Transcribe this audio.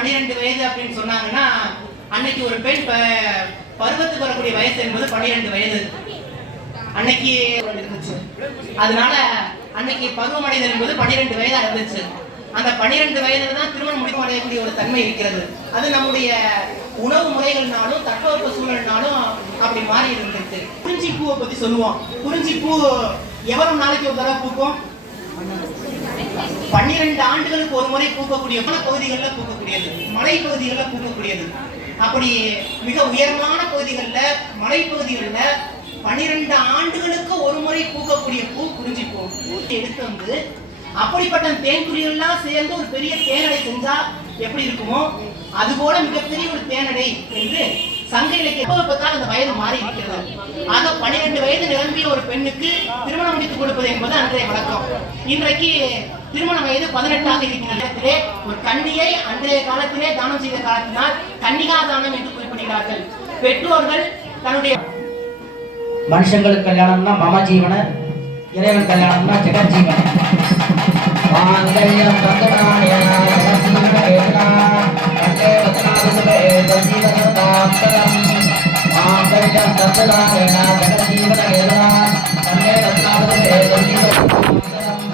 12 வயது அப்படின்னு சொன்னாங்கன்னா அன்னைக்கு ஒரு பெண் பருவத்துக்கு வரக்கூடிய வயசு என்பது 12 வயது அன்னைக்கு இருந்துச்சு. அதனால அன்னைக்கு பருவமடைதல் என்பது 12 வயதா இருந்துச்சு. அந்த 12 வயதுல தான் திருமணம் முடிவு அடையக்கூடிய ஒரு தன்மை இருக்கிறது. அது நம்முடைய உணவு முறைகள்னாலும் தட்பவெப்ப சூழல்னாலும் அப்படி மாறி இருந்துச்சு. குறிஞ்சி பூவை பத்தி சொல்லுவோம். குறிஞ்சி பூ எவ்வளவு நாளைக்கு ஒரு தடவை பூக்கும்? 12 ஆண்டுகளுக்கு ஒரு முறை பூக்கக்கூடிய பகுதிகளில் பூக்கக்கூடியது, மலை பகுதிகளில் பூக்கக்கூடியது. அப்படி மிக உயரமான பகுதிகளில் மலைப்பகுதிகளில் 12 ஆண்டுகளுக்கு ஒரு முறை பூக்கக்கூடிய பூ குறிஞ்சி பூ. எடுத்து வந்து அப்படிப்பட்ட தேன்குறிகள்லாம் சேர்ந்து ஒரு பெரிய தேனடை செஞ்சா எப்படி இருக்குமோ அதுபோல மிகப்பெரிய ஒரு தேனடை என்று சங்க இலக்கியத்தால் அந்த வயது மாறி இருக்கிறது. ஆக 12 வயது நிரம்பிய ஒரு பெண்ணுக்கு திருமணம் முடித்துக் கொடுப்பது என்பது அன்றைய வழக்கம். இன்றைக்கு திருமண வயது 18ஆக இருக்கிற நேரத்திலே ஒரு கன்னியை அன்றைய காலத்திலே தானம் செய்த காலத்தினால் கன்னிகா தானம் என்று குறிப்பிடுகிறார்கள். பெற்றோர்கள் தன்னுடைய மனுஷங்களுக்கு கல்யாணம்னா மம ஜீவன, இறைவன் கல்யாணம்னா ஜெகஜீவன. மாங்கல்யம் தந்தனானேன ஜெகஜீவன ஏதனா கண்டே வதனாதுபே ஜீவனதாப்தரம். மாங்கல்யம் தந்தனானேன ஜெகஜீவன ஏதனா கண்டே வதனாதுபே ஜீவனதாப்தரம்.